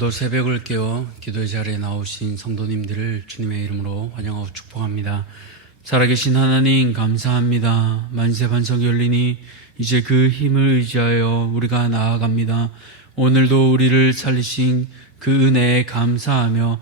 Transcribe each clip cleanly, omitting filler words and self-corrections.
오늘도 새벽을 깨워 기도의 자리에 나오신 성도님들을 주님의 이름으로 환영하고 축복합니다. 살아계신 하나님 감사합니다. 만세 반석이 열리니 이제 그 힘을 의지하여 우리가 나아갑니다. 오늘도 우리를 살리신 그 은혜에 감사하며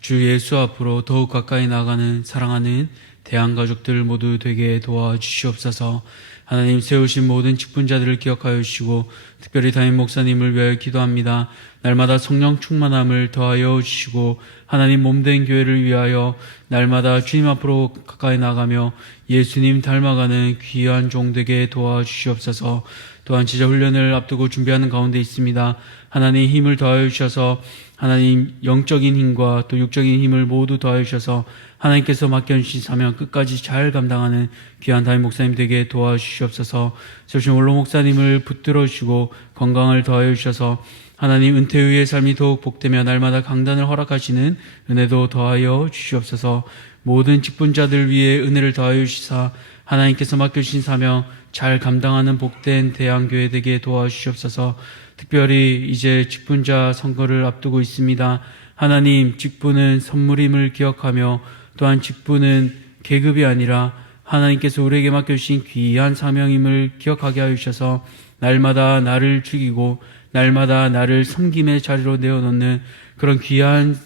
주 예수 앞으로 더욱 가까이 나가는 사랑하는 대한가족들 모두 되게 도와주시옵소서. 하나님 세우신 모든 직분자들을 기억하여 주시고 특별히 담임 목사님을 위하여 기도합니다. 날마다 성령 충만함을 더하여 주시고 하나님 몸된 교회를 위하여 날마다 주님 앞으로 가까이 나가며 예수님 닮아가는 귀한 종 되게 도와주시옵소서. 또한 제자 훈련을 앞두고 준비하는 가운데 있습니다. 하나님 힘을 더하여 주셔서 하나님 영적인 힘과 또 육적인 힘을 모두 더하여 주셔서 하나님께서 맡겨주신 사명 끝까지 잘 감당하는 귀한 담임 목사님 되게 도와주시옵소서. 세우신 원로 목사님을 붙들어 주시고 건강을 더하여 주셔서 하나님 은퇴 후의 삶이 더욱 복되며 날마다 강단을 허락하시는 은혜도 더하여 주시옵소서. 모든 직분자들 위해 은혜를 더하여 주시사 하나님께서 맡겨주신 사명 잘 감당하는 복된 대한교회 되게 도와주시옵소서. 특별히 이제 직분자 선거를 앞두고 있습니다. 하나님 직분은 선물임을 기억하며 또한 직분은 계급이 아니라 하나님께서 우리에게 맡겨주신 귀한 사명임을 기억하게 하여 주셔서 날마다 나를 죽이고 날마다 나를 섬김의 자리로 내어놓는 그런 귀한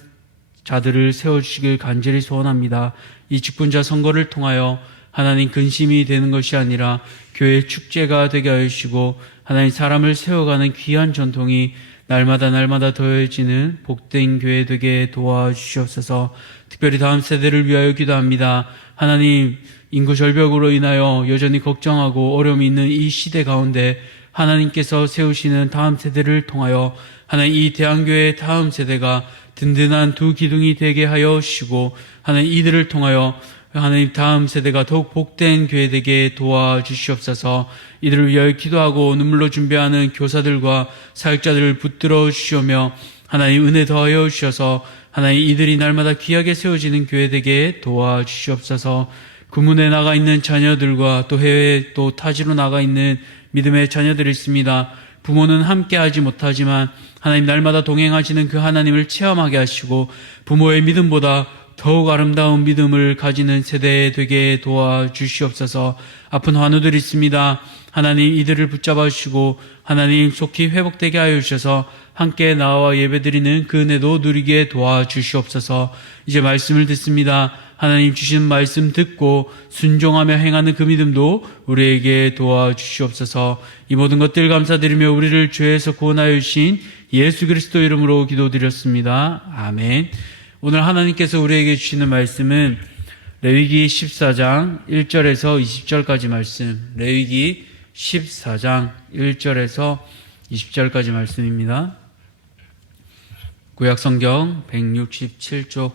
자들을 세워주시길 간절히 소원합니다. 이 직분자 선거를 통하여 하나님 근심이 되는 것이 아니라 교회 축제가 되게 하여 주시고 하나님 사람을 세워가는 귀한 전통이 날마다 더해지는 복된 교회 되게 도와주시옵소서. 특별히 다음 세대를 위하여 기도합니다. 하나님 인구 절벽으로 인하여 여전히 걱정하고 어려움이 있는 이 시대 가운데 하나님께서 세우시는 다음 세대를 통하여 하나님 이 대한교회의 다음 세대가 든든한 두 기둥이 되게 하여 주시고 하나님 이들을 통하여 하나님 다음 세대가 더욱 복된 교회 되게 도와주시옵소서. 이들을 위하여 기도하고 눈물로 준비하는 교사들과 사역자들을 붙들어 주시오며 하나님 은혜 더하여 주셔서 하나님 이들이 날마다 귀하게 세워지는 교회 되게 도와주시옵소서. 구문에 나가 있는 자녀들과 또 해외 또 타지로 나가 있는 믿음의 자녀들이 있습니다. 부모는 함께 하지 못하지만 하나님 날마다 동행하시는 그 하나님을 체험하게 하시고 부모의 믿음보다 더욱 아름다운 믿음을 가지는 세대 되게 도와주시옵소서. 아픈 환우들이 있습니다. 하나님 이들을 붙잡아 주시고 하나님 속히 회복되게 하여 주셔서 함께 나와 예배드리는 그 은혜도 누리게 도와주시옵소서. 이제 말씀을 듣습니다. 하나님 주시는 말씀 듣고 순종하며 행하는 그 믿음도 우리에게 도와주시옵소서. 이 모든 것들 감사드리며 우리를 죄에서 구원하여 주신 예수 그리스도 이름으로 기도드렸습니다. 아멘. 오늘 하나님께서 우리에게 주시는 말씀은 레위기 14장 1절에서 20절까지 말씀, 레위기 14장 1절에서 20절까지 말씀입니다. 구약성경 167쪽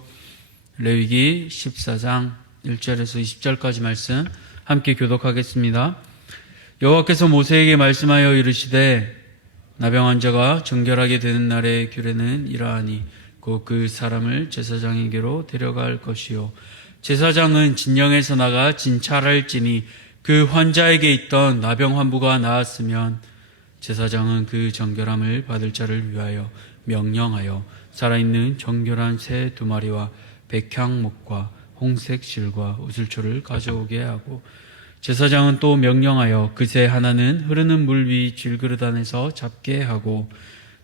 레위기 14장 1절에서 20절까지 말씀 함께 교독하겠습니다. 여호와께서 모세에게 말씀하여 이르시되 나병 환자가 정결하게 되는 날의 규례는 이러하니 곧 그 사람을 제사장에게로 데려갈 것이요 제사장은 진영에서 나가 진찰할지니 그 환자에게 있던 나병 환부가 나았으면 제사장은 그 정결함을 받을 자를 위하여 명령하여 살아있는 정결한 새 2마리와 백향목과 홍색 실과 우슬초를 가져오게 하고 제사장은 또 명령하여 그 새 하나는 흐르는 물 위 질그릇 안에서 잡게 하고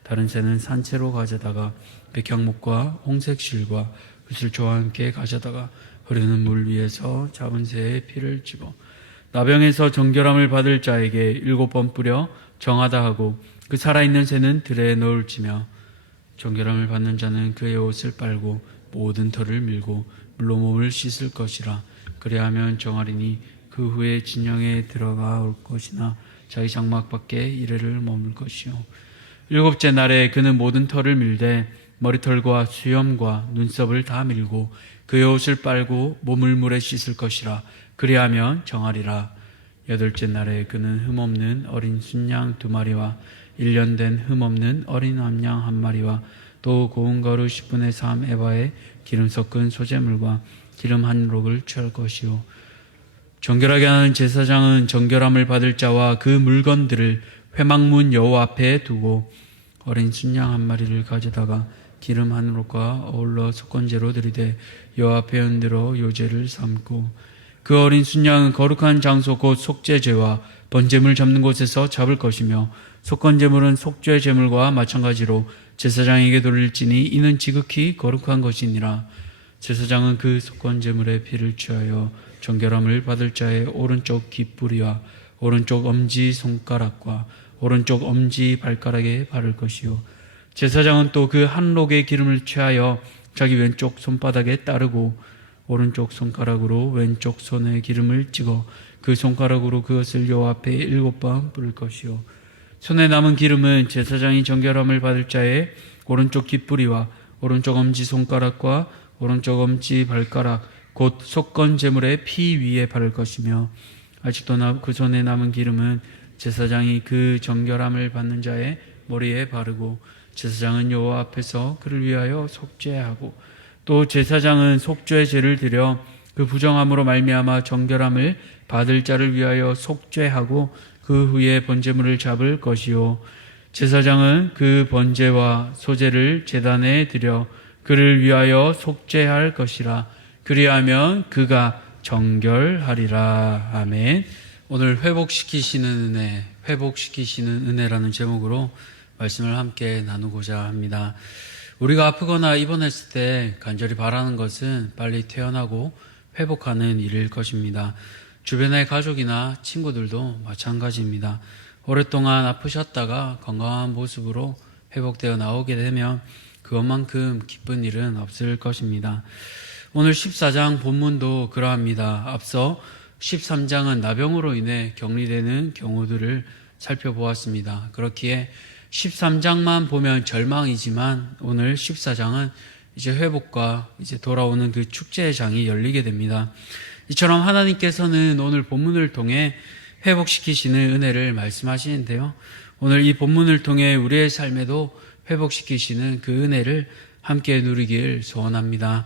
다른 새는 산채로 가져다가 백향목과 홍색 실과 우슬초와 함께 가져다가 흐르는 물 위에서 잡은 새의 피를 집어 나병에서 정결함을 받을 자에게 7번 뿌려 정하다 하고 그 살아있는 새는 들에 넣을지며 정결함을 받는 자는 그의 옷을 빨고 모든 털을 밀고 물로 몸을 씻을 것이라. 그래야 하면 정하리니 그 후에 진영에 들어가 올 것이나 자기 장막 밖에 이래를 머물 것이요 7째 날에 그는 모든 털을 밀되 머리털과 수염과 눈썹을 다 밀고 그의 옷을 빨고 몸을 물에 씻을 것이라. 그래야 하면 정하리라. 8째 날에 그는 흠없는 어린 순양 2마리와 1년 된 흠없는 어린 암양 1마리와 또 고운 가루 10분의 3 에바에 기름 섞은 소재물과 기름 한 록을 취할 것이요 정결하게 하는 제사장은 정결함을 받을 자와 그 물건들을 회막문 여호와 앞에 두고 어린 순양 한 마리를 가져다가 기름 한 롯과 어울러 속건제로 드리되 여호와 앞에 흔들어 요제를 삼고 그 어린 순양은 거룩한 장소 곧 속죄제와 번제물 잡는 곳에서 잡을 것이며 속건제물은 속죄 제물과 마찬가지로 제사장에게 돌릴지니 이는 지극히 거룩한 것이니라. 제사장은 그 속건제물의 피를 취하여 정결함을 받을 자의 오른쪽 깃뿌리와 오른쪽 엄지 손가락과 오른쪽 엄지 발가락에 바를 것이요 제사장은 또 그 한 록의 기름을 취하여 자기 왼쪽 손바닥에 따르고 오른쪽 손가락으로 왼쪽 손에 기름을 찍어 그 손가락으로 그것을 여호와 앞에 7번 뿌릴 것이요 손에 남은 기름은 제사장이 정결함을 받을 자의 오른쪽 깃뿌리와 오른쪽 엄지 손가락과 오른쪽 엄지 발가락 곧 속건 제물의 피 위에 바를 것이며 아직도 그 손에 남은 기름은 제사장이 그 정결함을 받는 자의 머리에 바르고 제사장은 여호와 앞에서 그를 위하여 속죄하고 또 제사장은 속죄 제를 드려 그 부정함으로 말미암아 정결함을 받을 자를 위하여 속죄하고 그 후에 번제물을 잡을 것이요 제사장은 그 번제와 소제를 제단에 드려 그를 위하여 속죄할 것이라. 그리하면 그가 정결하리라. 아멘. 오늘 회복시키시는 은혜라는 제목으로 말씀을 함께 나누고자 합니다. 우리가 아프거나 입원했을 때 간절히 바라는 것은 빨리 퇴원하고 회복하는 일일 것입니다. 주변의 가족이나 친구들도 마찬가지입니다. 오랫동안 아프셨다가 건강한 모습으로 회복되어 나오게 되면 그것만큼 기쁜 일은 없을 것입니다. 오늘 14장 본문도 그러합니다. 앞서 13장은 나병으로 인해 격리되는 경우들을 살펴보았습니다. 그렇기에 13장만 보면 절망이지만 오늘 14장은 이제 회복과 이제 돌아오는 그 축제의 장이 열리게 됩니다. 이처럼 하나님께서는 오늘 본문을 통해 회복시키시는 은혜를 말씀하시는데요. 오늘 이 본문을 통해 우리의 삶에도 회복시키시는 그 은혜를 함께 누리길 소원합니다.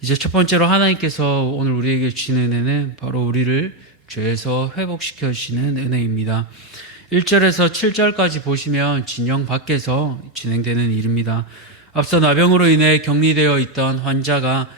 이제 첫 번째로 하나님께서 오늘 우리에게 주시는 은혜는 바로 우리를 죄에서 회복시켜 주시는 은혜입니다. 1절에서 7절까지 보시면 진영 밖에서 진행되는 일입니다. 앞서 나병으로 인해 격리되어 있던 환자가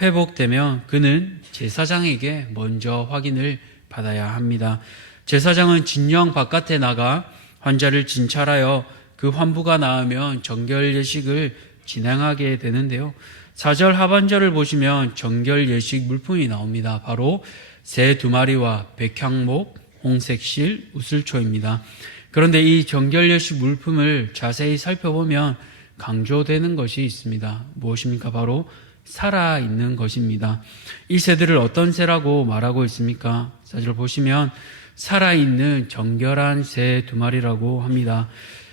회복되면 그는 제사장에게 먼저 확인을 받아야 합니다. 제사장은 진영 바깥에 나가 환자를 진찰하여 그 환부가 나으면 정결 예식을 진행하게 되는데요. 4절 하반절을 보시면 정결 예식 물품이 나옵니다. 바로 새 2마리와 백향목, 홍색실, 우슬초입니다. 그런데 이 정결 예식 물품을 자세히 살펴보면 강조되는 것이 있습니다. 무엇입니까? 바로 살아있는 것입니다. 이 새들을 어떤 새라고 말하고 있습니까? 4절 보시면 살아있는 정결한 새 2마리라고 합니다.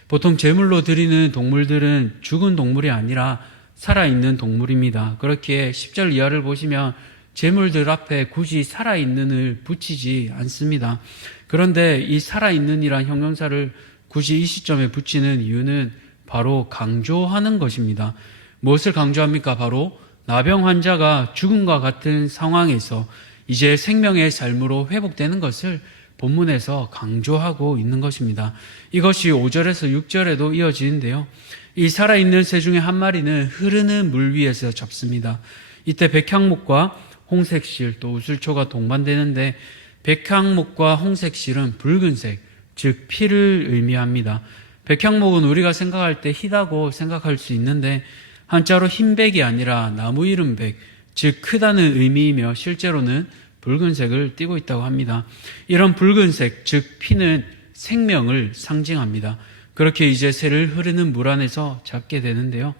보통 제물로 드리는 동물들은 죽은 동물이 아니라 살아있는 동물입니다. 그렇기에 10절 이하를 보시면 제물들 앞에 굳이 살아있는을 붙이지 않습니다. 그런데 이 살아있는이란 형용사를 굳이 이 시점에 붙이는 이유는 바로 강조하는 것입니다. 무엇을 강조합니까? 바로 나병 환자가 죽음과 같은 상황에서 이제 생명의 삶으로 회복되는 것을 본문에서 강조하고 있는 것입니다. 이것이 5절에서 6절에도 이어지는데요. 이 살아있는 새 중에 한 마리는 흐르는 물 위에서 잡습니다. 이때 백향목과 홍색실 또 우슬초가 동반되는데 백향목과 홍색실은 붉은색, 즉 피를 의미합니다. 백향목은 우리가 생각할 때 희다고 생각할 수 있는데 한자로 흰백이 아니라 나무 이름 백, 즉 크다는 의미이며 실제로는 붉은색을 띠고 있다고 합니다. 이런 붉은색, 즉 피는 생명을 상징합니다. 그렇게 이제 새를 흐르는 물 안에서 잡게 되는데요.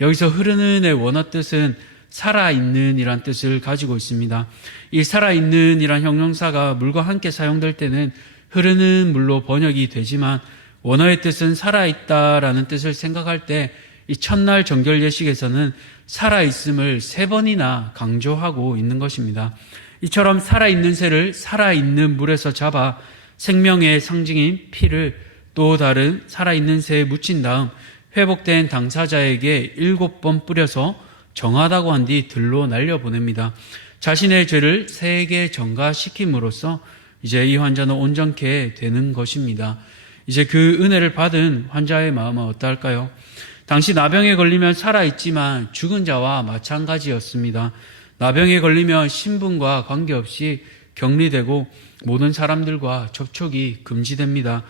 여기서 흐르는의 원어 뜻은 살아있는 이란 뜻을 가지고 있습니다. 이 살아있는 이란 형용사가 물과 함께 사용될 때는 흐르는 물로 번역이 되지만 원어의 뜻은 살아있다라는 뜻을 생각할 때 이 첫날 정결 예식에서는 살아있음을 3번이나 강조하고 있는 것입니다. 이처럼 살아있는 새를 살아있는 물에서 잡아 생명의 상징인 피를 또 다른 살아있는 새에 묻힌 다음 회복된 당사자에게 7번 뿌려서 정하다고 한 뒤 들로 날려보냅니다. 자신의 죄를 새에게 전가시킴으로써 이제 이 환자는 온전케 되는 것입니다. 이제 그 은혜를 받은 환자의 마음은 어떠할까요? 당시 나병에 걸리면 살아있지만 죽은 자와 마찬가지였습니다. 나병에 걸리면 신분과 관계없이 격리되고 모든 사람들과 접촉이 금지됩니다.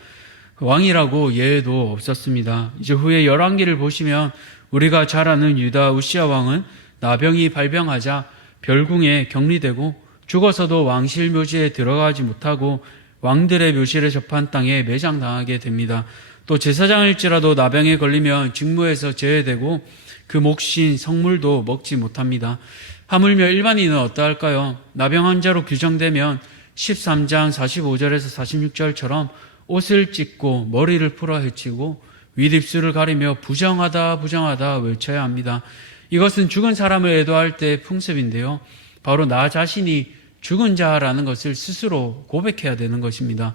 왕이라고 예외도 없었습니다. 이제 후에 열왕기를 보시면 우리가 잘 아는 유다 우시야 왕은 나병이 발병하자 별궁에 격리되고 죽어서도 왕실 묘지에 들어가지 못하고 왕들의 묘실에 접한 땅에 매장당하게 됩니다. 또 제사장일지라도 나병에 걸리면 직무에서 제외되고 그 몫인 성물도 먹지 못합니다. 하물며 일반인은 어떠할까요? 나병 환자로 규정되면 13장 45절에서 46절처럼 옷을 찢고 머리를 풀어 헤치고 윗입술을 가리며 부정하다 부정하다 외쳐야 합니다. 이것은 죽은 사람을 애도할 때 풍습인데요. 바로 나 자신이 죽은 자라는 것을 스스로 고백해야 되는 것입니다.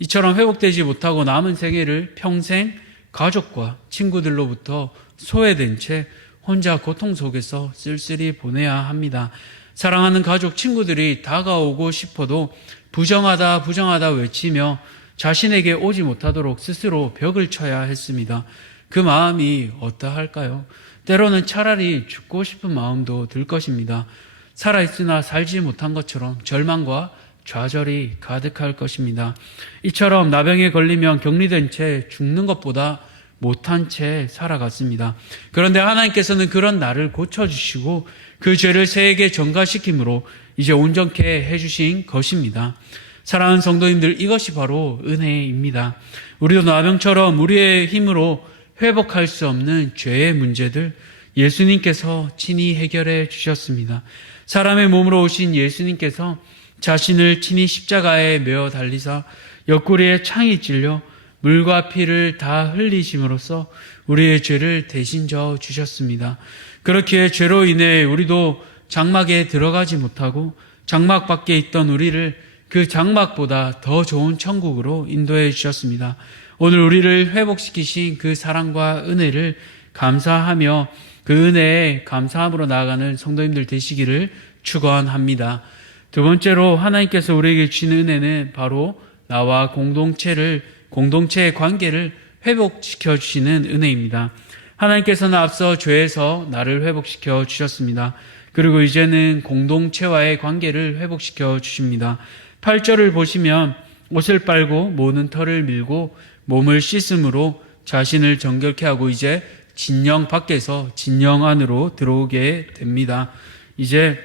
이처럼 회복되지 못하고 남은 생애를 평생 가족과 친구들로부터 소외된 채 혼자 고통 속에서 쓸쓸히 보내야 합니다. 사랑하는 가족, 친구들이 다가오고 싶어도 부정하다 부정하다 외치며 자신에게 오지 못하도록 스스로 벽을 쳐야 했습니다. 그 마음이 어떠할까요? 때로는 차라리 죽고 싶은 마음도 들 것입니다. 살아있으나 살지 못한 것처럼 절망과 좌절이 가득할 것입니다. 이처럼 나병에 걸리면 격리된 채 죽는 것보다 못한 채 살아갔습니다. 그런데 하나님께서는 그런 나를 고쳐주시고 그 죄를 새에게 전가시킴으로 이제 온전케 해주신 것입니다. 사랑하는 성도님들, 이것이 바로 은혜입니다. 우리도 나병처럼 우리의 힘으로 회복할 수 없는 죄의 문제들 예수님께서 친히 해결해 주셨습니다. 사람의 몸으로 오신 예수님께서 자신을 친히 십자가에 메어 달리사 옆구리에 창이 찔려 물과 피를 다 흘리심으로써 우리의 죄를 대신 져 주셨습니다. 그렇기에 죄로 인해 우리도 장막에 들어가지 못하고 장막 밖에 있던 우리를 그 장막보다 더 좋은 천국으로 인도해 주셨습니다. 오늘 우리를 회복시키신 그 사랑과 은혜를 감사하며 그 은혜에 감사함으로 나아가는 성도님들 되시기를 축원합니다. 두 번째로 하나님께서 우리에게 주시는 은혜는 바로 나와 공동체의 관계를 회복시켜 주시는 은혜입니다. 하나님께서는 앞서 죄에서 나를 회복시켜 주셨습니다. 그리고 이제는 공동체와의 관계를 회복시켜 주십니다. 8절을 보시면 옷을 빨고 모는 털을 밀고 몸을 씻음으로 자신을 정결케 하고 이제 진영 밖에서 진영 안으로 들어오게 됩니다. 이제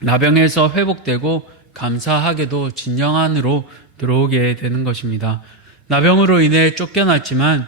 나병에서 회복되고 감사하게도 진영 안으로 들어오게 되는 것입니다. 나병으로 인해 쫓겨났지만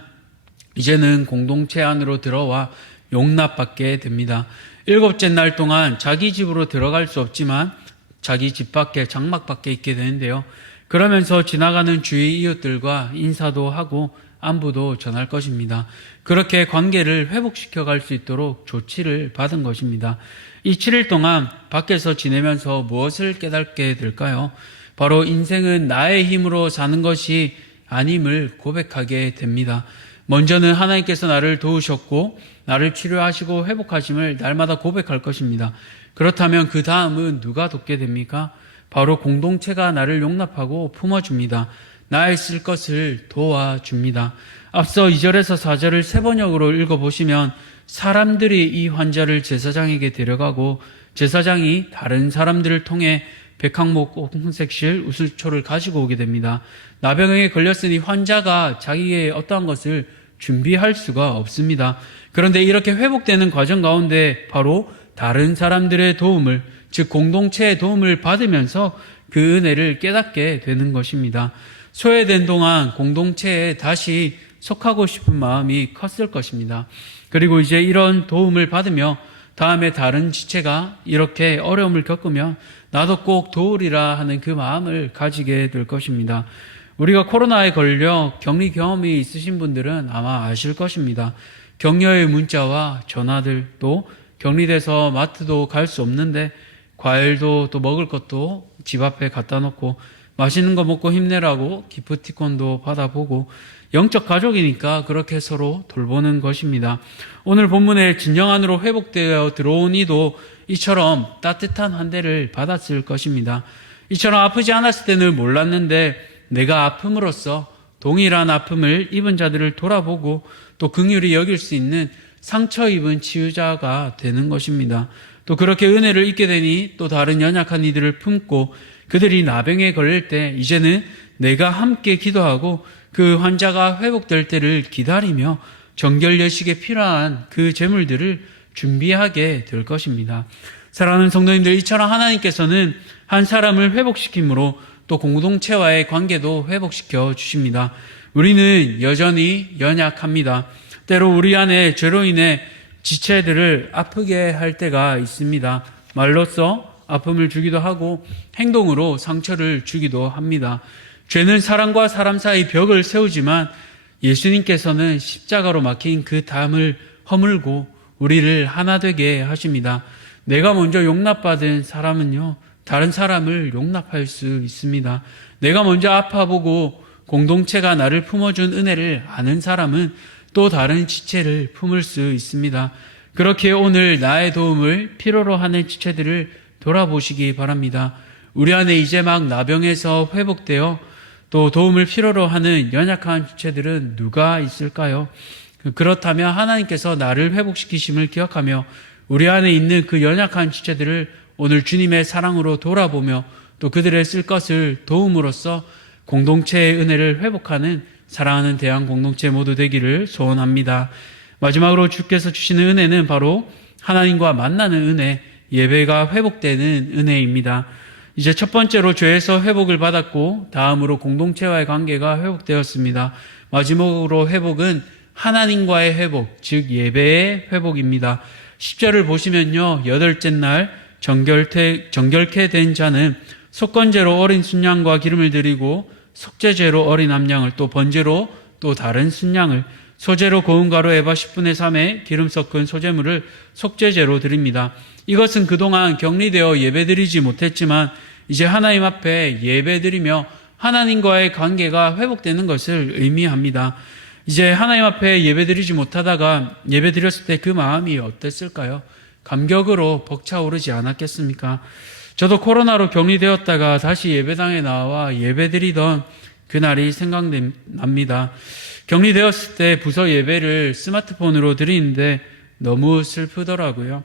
이제는 공동체 안으로 들어와 용납받게 됩니다. 7째 날 동안 자기 집으로 들어갈 수 없지만 자기 집 밖에 장막 밖에 있게 되는데요. 그러면서 지나가는 주위 이웃들과 인사도 하고 안부도 전할 것입니다. 그렇게 관계를 회복시켜 갈 수 있도록 조치를 받은 것입니다. 이 7일 동안 밖에서 지내면서 무엇을 깨닫게 될까요? 바로 인생은 나의 힘으로 사는 것이 아님을 고백하게 됩니다. 먼저는 하나님께서 나를 도우셨고 나를 치료하시고 회복하심을 날마다 고백할 것입니다. 그렇다면 그 다음은 누가 돕게 됩니까? 바로 공동체가 나를 용납하고 품어줍니다. 나의 쓸 것을 도와줍니다. 앞서 2절에서 4절을 세번역으로 읽어보시면 사람들이 이 환자를 제사장에게 데려가고 제사장이 다른 사람들을 통해 백항목 홍색실 우슬초를 가지고 오게 됩니다. 나병에 걸렸으니 환자가 자기의 어떠한 것을 준비할 수가 없습니다. 그런데 이렇게 회복되는 과정 가운데 바로 다른 사람들의 도움을, 즉 공동체의 도움을 받으면서 그 은혜를 깨닫게 되는 것입니다. 소외된 동안 공동체에 다시 속하고 싶은 마음이 컸을 것입니다. 그리고 이제 이런 도움을 받으며 다음에 다른 지체가 이렇게 어려움을 겪으면 나도 꼭 도우리라 하는 그 마음을 가지게 될 것입니다. 우리가 코로나에 걸려 격리 경험이 있으신 분들은 아마 아실 것입니다. 격려의 문자와 전화들, 또 격리돼서 마트도 갈 수 없는데 과일도 또 먹을 것도 집 앞에 갖다 놓고 맛있는 거 먹고 힘내라고 기프티콘도 받아보고 영적 가족이니까 그렇게 서로 돌보는 것입니다. 오늘 본문에 진영 안으로 회복되어 들어온 이도 이처럼 따뜻한 한 대를 받았을 것입니다. 이처럼 아프지 않았을 때는 몰랐는데 내가 아픔으로써 동일한 아픔을 입은 자들을 돌아보고 또 긍휼히 여길 수 있는 상처 입은 치유자가 되는 것입니다. 또 그렇게 은혜를 입게 되니 또 다른 연약한 이들을 품고 그들이 나병에 걸릴 때 이제는 내가 함께 기도하고 그 환자가 회복될 때를 기다리며 정결 예식에 필요한 그 제물들을 준비하게 될 것입니다. 사랑하는 성도님들, 이처럼 하나님께서는 한 사람을 회복시킴으로 또 공동체와의 관계도 회복시켜 주십니다. 우리는 여전히 연약합니다. 때로 우리 안에 죄로 인해 지체들을 아프게 할 때가 있습니다. 말로써 아픔을 주기도 하고 행동으로 상처를 주기도 합니다. 죄는 사람과 사람 사이 벽을 세우지만 예수님께서는 십자가로 막힌 그 담을 허물고 우리를 하나 되게 하십니다. 내가 먼저 용납받은 사람은요, 다른 사람을 용납할 수 있습니다. 내가 먼저 아파보고 공동체가 나를 품어준 은혜를 아는 사람은 또 다른 지체를 품을 수 있습니다. 그렇게 오늘 나의 도움을 필요로 하는 지체들을 돌아보시기 바랍니다. 우리 안에 이제 막 나병에서 회복되어 또 도움을 필요로 하는 연약한 지체들은 누가 있을까요? 그렇다면 하나님께서 나를 회복시키심을 기억하며 우리 안에 있는 그 연약한 지체들을 오늘 주님의 사랑으로 돌아보며 또 그들의 쓸 것을 도움으로써 공동체의 은혜를 회복하는 사랑하는 대한 공동체 모두 되기를 소원합니다. 마지막으로 주께서 주시는 은혜는 바로 하나님과 만나는 은혜, 예배가 회복되는 은혜입니다. 이제 첫 번째로 죄에서 회복을 받았고 다음으로 공동체와의 관계가 회복되었습니다. 마지막으로 회복은 하나님과의 회복, 즉 예배의 회복입니다. 10절을 보시면요, 여덟째 날 정결케 된 자는 속건제로 어린 순양과 기름을 드리고 속죄제로 어린 암양을 또 번제로 또 다른 순양을 소제로 고운 가루 에바 10분의 3에 기름 섞은 소제물을 속죄제로 드립니다. 이것은 그동안 격리되어 예배드리지 못했지만 이제 하나님 앞에 예배드리며 하나님과의 관계가 회복되는 것을 의미합니다. 이제 하나님 앞에 예배드리지 못하다가 예배드렸을 때 그 마음이 어땠을까요? 감격으로 벅차오르지 않았겠습니까? 저도 코로나로 격리되었다가 다시 예배당에 나와 예배드리던 그날이 생각납니다. 격리되었을 때 부서 예배를 스마트폰으로 드리는데 너무 슬프더라고요.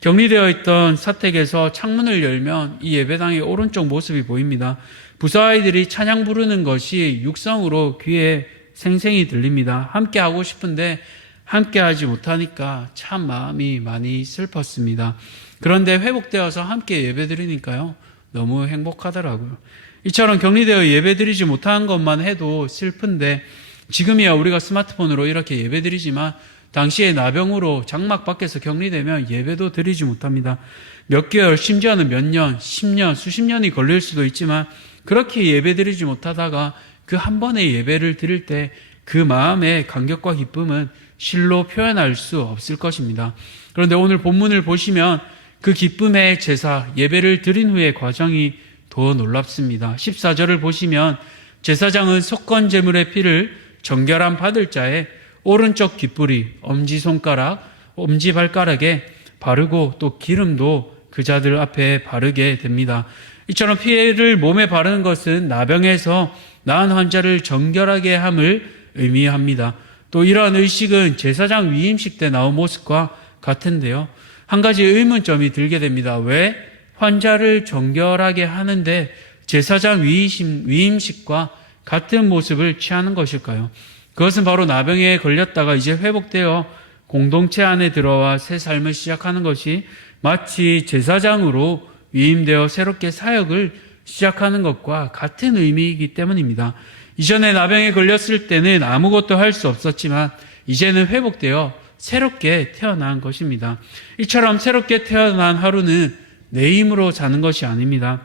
격리되어 있던 사택에서 창문을 열면 이 예배당의 오른쪽 모습이 보입니다. 부서 아이들이 찬양 부르는 것이 육성으로 귀에 생생히 들립니다. 함께 하고 싶은데 함께 하지 못하니까 참 마음이 많이 슬펐습니다. 그런데 회복되어서 함께 예배드리니까요, 너무 행복하더라고요. 이처럼 격리되어 예배드리지 못한 것만 해도 슬픈데 지금이야 우리가 스마트폰으로 이렇게 예배드리지만 당시에 나병으로 장막 밖에서 격리되면 예배도 드리지 못합니다. 몇 개월, 심지어는 몇 년, 10년, 수십 년이 걸릴 수도 있지만 그렇게 예배드리지 못하다가 그 한 번의 예배를 드릴 때 그 마음의 감격과 기쁨은 실로 표현할 수 없을 것입니다. 그런데 오늘 본문을 보시면 그 기쁨의 제사, 예배를 드린 후의 과정이 더 놀랍습니다. 14절을 보시면 제사장은 속건 제물의 피를 정결함 받을 자의 오른쪽 귓불이, 엄지손가락, 엄지발가락에 바르고 또 기름도 그 자들 앞에 바르게 됩니다. 이처럼 피를 몸에 바르는 것은 나병에서 나은 환자를 정결하게 함을 의미합니다. 또 이러한 의식은 제사장 위임식 때 나온 모습과 같은데요, 한 가지 의문점이 들게 됩니다. 왜 환자를 정결하게 하는데 제사장 위임식과 같은 모습을 취하는 것일까요? 그것은 바로 나병에 걸렸다가 이제 회복되어 공동체 안에 들어와 새 삶을 시작하는 것이 마치 제사장으로 위임되어 새롭게 사역을 시작하는 것과 같은 의미이기 때문입니다. 이전에 나병에 걸렸을 때는 아무것도 할 수 없었지만 이제는 회복되어 새롭게 태어난 것입니다. 이처럼 새롭게 태어난 하루는 내 힘으로 사는 것이 아닙니다.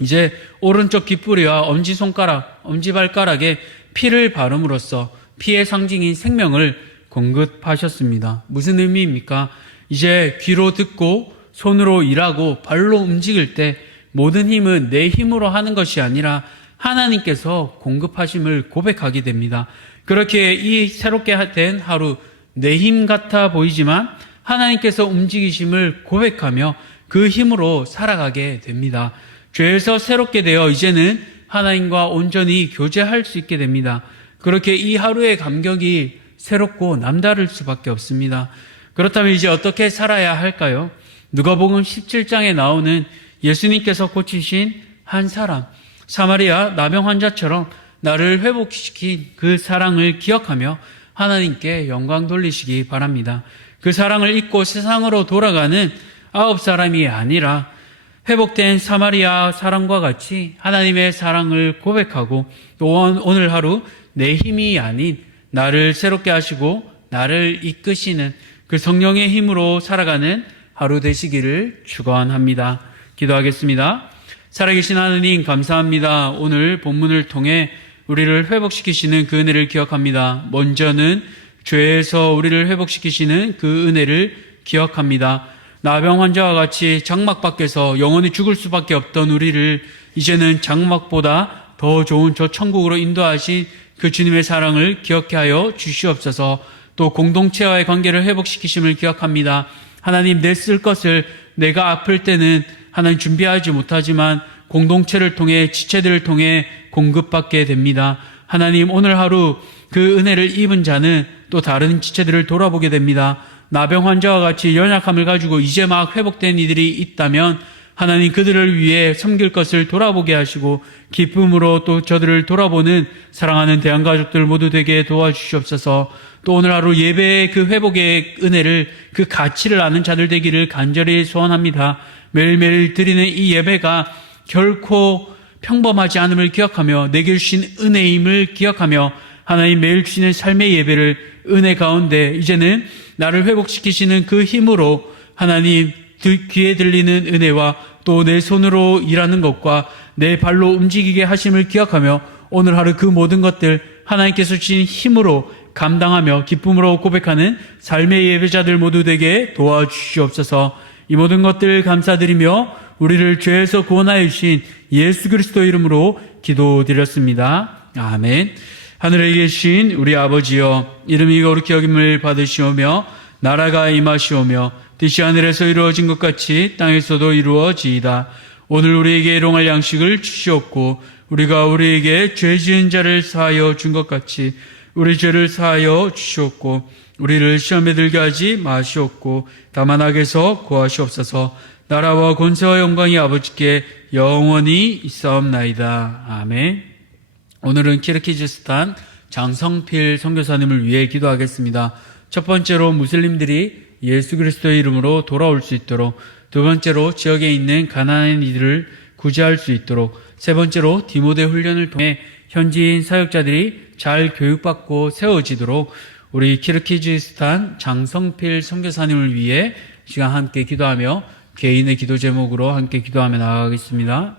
이제 오른쪽 귓불이와 엄지손가락, 엄지발가락에 피를 바름으로써 피의 상징인 생명을 공급하셨습니다. 무슨 의미입니까? 이제 귀로 듣고 손으로 일하고 발로 움직일 때 모든 힘은 내 힘으로 하는 것이 아니라 하나님께서 공급하심을 고백하게 됩니다. 그렇게 이 새롭게 된 하루, 내 힘 같아 보이지만 하나님께서 움직이심을 고백하며 그 힘으로 살아가게 됩니다. 죄에서 새롭게 되어 이제는 하나님과 온전히 교제할 수 있게 됩니다. 그렇게 이 하루의 감격이 새롭고 남다를 수밖에 없습니다. 그렇다면 이제 어떻게 살아야 할까요? 누가복음 17장에 나오는 예수님께서 고치신 한 사람, 사마리아 나병 환자처럼 나를 회복시킨 그 사랑을 기억하며 하나님께 영광 돌리시기 바랍니다. 그 사랑을 잊고 세상으로 돌아가는 9사람이 아니라 회복된 사마리아 사람과 같이 하나님의 사랑을 고백하고 또한 오늘 하루 내 힘이 아닌 나를 새롭게 하시고 나를 이끄시는 그 성령의 힘으로 살아가는 하루 되시기를 축원합니다. 기도하겠습니다. 살아계신 하나님 감사합니다. 오늘 본문을 통해 우리를 회복시키시는 그 은혜를 기억합니다. 먼저는 죄에서 우리를 회복시키시는 그 은혜를 기억합니다. 나병 환자와 같이 장막 밖에서 영원히 죽을 수밖에 없던 우리를 이제는 장막보다 더 좋은 저 천국으로 인도하신 그 주님의 사랑을 기억해 하여 주시옵소서. 또 공동체와의 관계를 회복시키심을 기억합니다. 하나님, 내 쓸 것을 내가 아플 때는 하나님 준비하지 못하지만 공동체를 통해 지체들을 통해 공급받게 됩니다. 하나님, 오늘 하루 그 은혜를 입은 자는 또 다른 지체들을 돌아보게 됩니다. 나병 환자와 같이 연약함을 가지고 이제 막 회복된 이들이 있다면 하나님, 그들을 위해 섬길 것을 돌아보게 하시고 기쁨으로 또 저들을 돌아보는 사랑하는 대한가족들 모두 되게 도와주시옵소서. 또 오늘 하루 예배의 그 회복의 은혜를, 그 가치를 아는 자들 되기를 간절히 소원합니다. 매일매일 드리는 이 예배가 결코 평범하지 않음을 기억하며 내게 주신 은혜임을 기억하며 하나님, 매일 주시는 삶의 예배를 은혜 가운데 이제는 나를 회복시키시는 그 힘으로 하나님, 귀에 들리는 은혜와 또 내 손으로 일하는 것과 내 발로 움직이게 하심을 기억하며 오늘 하루 그 모든 것들 하나님께서 주신 힘으로 감당하며 기쁨으로 고백하는 삶의 예배자들 모두 되게 도와주시옵소서. 이 모든 것들 감사드리며 우리를 죄에서 구원하여 주신 예수 그리스도 이름으로 기도드렸습니다. 아멘. 하늘에 계신 우리 아버지여, 이름이 거룩히 여김을 받으시오며 나라가 임하시오며 뜻이 하늘에서 이루어진 것 같이 땅에서도 이루어지이다. 오늘 우리에게 일용할 양식을 주시옵고 우리가 우리에게 죄 지은 자를 사하여 준 것 같이 우리 죄를 사하여 주시옵고 우리를 시험에 들게 하지 마시옵고 다만 악에서 구하시옵소서. 나라와 권세와 영광이 아버지께 영원히 있사옵나이다. 아멘. 오늘은 키르기즈스탄 장성필 선교사님을 위해 기도하겠습니다. 첫 번째로 무슬림들이 예수 그리스도의 이름으로 돌아올 수 있도록, 두 번째로 지역에 있는 가난한 이들을 구제할 수 있도록, 세 번째로 디모데 훈련을 통해 현지인 사역자들이 잘 교육받고 세워지도록 우리 키르기즈스탄 장성필 선교사님을 위해 시간 함께 기도하며 개인의 기도 제목으로 함께 기도하며 나아가겠습니다.